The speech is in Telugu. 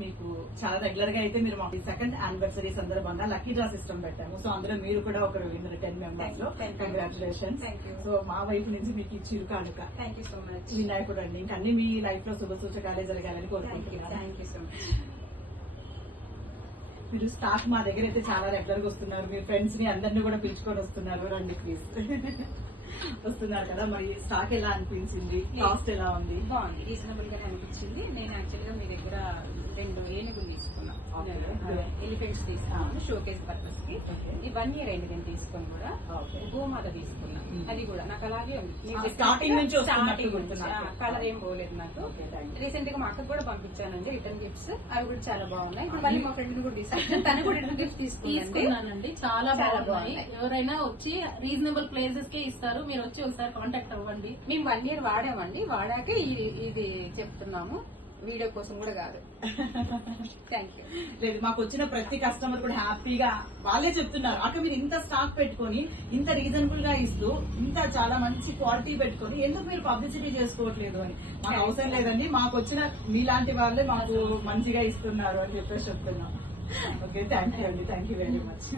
మీకు చాలా రెగ్యులర్ గా అయితే మీరు మాకు సెకండ్ యానివర్సరీ సందర్భంగా లక్కీ డ్రా సిస్టమ్ పెట్టాము. సో అందులో మీరు కూడా ఒకరు విన్నర్ 10 మెంబర్స్ లో. కంగ్రాచులేషన్స్. సో మా వైపు నుంచి మీకు ఈ చిరు కానుక వినాయకుడు అండి. ఇంకా అన్ని మీ లైఫ్ లో శుభ సూచకాలే జరగాలని కోరుకుంటున్నాను. మీరు స్టాక్ మా దగ్గర అయితే చాలా రెగ్యులర్ గా వస్తున్నారు. మీ ఫ్రెండ్స్ ని అందరినీ కూడా పిలుచుకొని వస్తున్నారు. రండి ప్లీజ్. వస్తున్నారు కదా, మరి స్టాక్ ఎలా అనిపించింది, కాస్ట్ ఎలా ఉంది? బాగుంది, రీజనబుల్ గా అనిపించింది. నేను యాక్చువల్ గా మీ దగ్గర 2 ఏనుగులు తీసుకున్నా, ఎలిఫెంట్స్ తీసుకున్నాను షోకేస్ పర్పస్ కి. ఈ 1 year అయింది నేను తీసుకొని కూడా. గోమాత తీసుకున్నా, అది కూడా నాకు అలాగే ఉంది. స్టార్టింగ్ నుంచి కలర్ ఏం పోలేదు నాకు. రీసెంట్ గా మా అక్కకు కూడా పంపించానండి రిటర్న్ గిఫ్ట్స్, అవి కూడా చాలా బాగున్నాయి. ఇప్పుడు మళ్ళీ మా ఫ్రెండ్ కూడా తీసుకొచ్చాను, తను కూడా రిటర్న్ గిఫ్ట్స్ తీసుకున్నానండి. చాలా బాగున్నాయి. ఎవరైనా వచ్చి రీజనబుల్ ప్లేసెస్ కే ఇస్తారు, మీరు వచ్చి ఒకసారి కాంటాక్ట్ అవ్వండి. మేము 1 year వాడామండి, వాడాక ఇది చెప్తున్నాము, వీడియో కోసం కూడా కాదు. Thank you. లేదు, మాకు వచ్చిన ప్రతి కస్టమర్ కూడా హ్యాపీగా వాళ్ళే చెప్తున్నారు, అక్కడ మీరు ఇంత స్టాక్ పెట్టుకొని ఇంత రీజనబుల్ గా ఇస్తూ ఇంత చాలా మంచి క్వాలిటీ పెట్టుకొని ఎందుకు మీరు పబ్లిసిటీ చేసుకోవట్లేదు అని. మాకు అవసరం లేదండి, మాకు వచ్చిన మీలాంటి వాళ్ళే మాకు మంచిగా ఇస్తున్నారు అని చెప్పేసి చెప్తున్నాం. ఓకే, థ్యాంక్ యూ అండి, థ్యాంక్ యూ వెరీ మచ్.